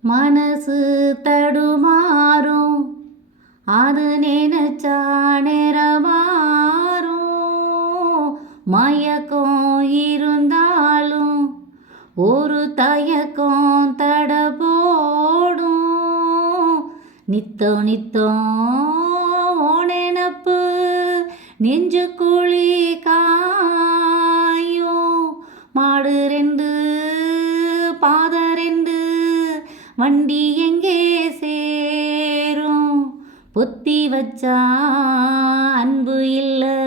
மனசு தடுமாறும். அது நினைச்சா நேரமாறும் மயக்கம் இருந்தாலும் ஒரு தயக்கம் தட போடும். நித்தம் நித்தம் நினப்பு நெஞ்சு வண்டி எங்கே சேரும்? பொத்தி வச்சா அன்பு இல்லை.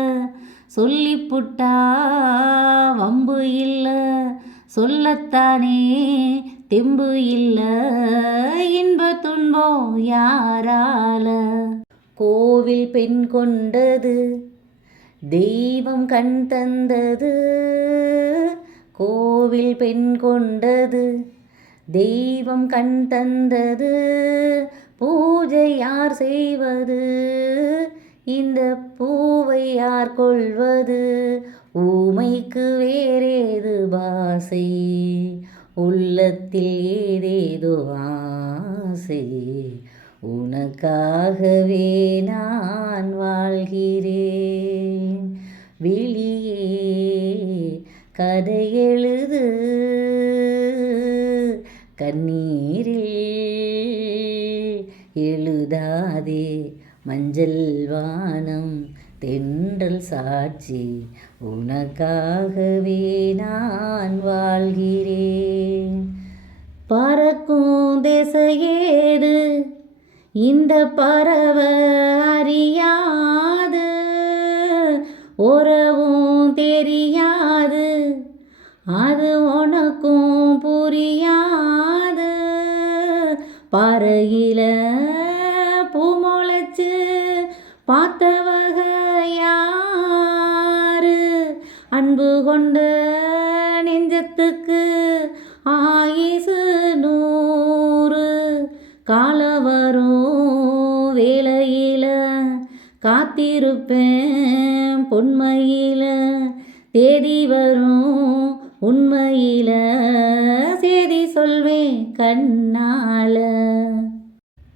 சொல்லிப்புட்டா வம்பு இல்லை. சொல்லத்தானே தெம்பு இல்லை. இன்ப துன்பம் யாரால? கோவில் பெண் கொண்டது தெய்வம் கண் தந்தது. கோவில் பெண் கொண்டது தெய்வம் கண் தந்தது. பூஜை யார் செய்வது? இந்த பூவை யார் கொள்வது? ஊமைக்கு வேறேது பாசை? உள்ளத்தில் ஏதேதோ ஆசை? உனக்காகவே நான் வாழ்கிறேன். விழியே கதையெழு கண்ணீரில் எழுதாதே மஞ்சள் வானம் தென்றல் சாட்சி. உனக்காகவே நான் வாழ்கிறேன். பறக்கும் திசையேது இந்த பறவை அறியாது. உறவும் தெரியாது. அது பறையில பூ முளைச்சு பார்த்தவக யாரு அன்பு கொண்ட நெஞ்சத்துக்கு ஆயிசு நூறு. கால வரும் வேளையில காத்திருப்பேன் பொன்மையில. தேதி வரும் உண்மையில செய்தி சொல்வேன் கண்ணால.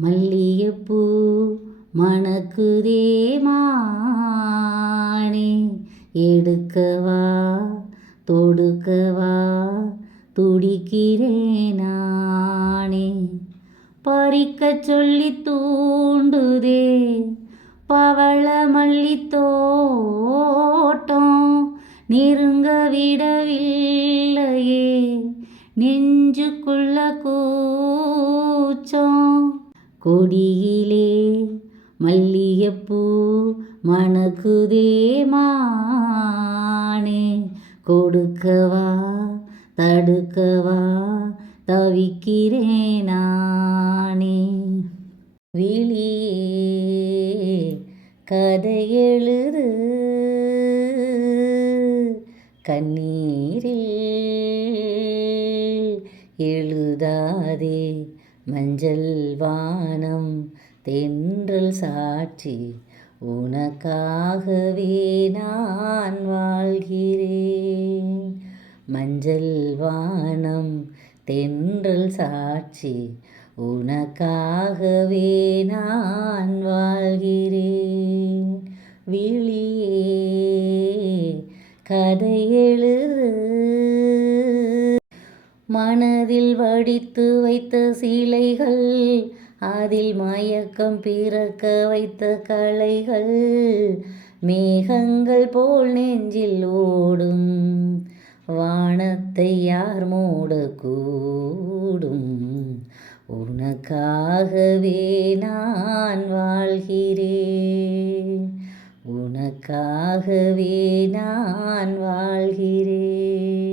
மல்லிகைப்பூ மணக்குதே மானே. எடுக்கவா தொடுக்கவா துடிக்கிறேன் நானே பறிக்க சொல்லி தூண்டுதே பவள மல்லி தோட்டம் நெருங்க விடவில்லையே. நெஞ்சுக்குள்ள கூ கொடியிலே மல்லிகைப்பூ மணக்குதே மானே. கொடுக்கவா தடுக்கவா தவிக்கிறேன் நானே. விழியே கதை எழுது. கண்ணீரில் எழுதாதே. மஞ்சள் வானம் தென்றல் சாட்சி உனக்காகவே நான் வாழ்கிறேன். மஞ்சள் வானம் தென்றல் சாட்சி உனக்காகவே நான் வாழ்கிறேன். விழியே கதையெழு மனதில் வடித்து வைத்த சீலைகள் அதில் மயக்கம் பிறக்க வைத்த கலைகள் மேகங்கள் போல் நெஞ்சில் ஓடும் வானத்தை யார் மூடக்கூடும்? உனக்காகவே நான் வாழ்கிறேன். உனக்காகவே நான் வாழ்கிறேன்.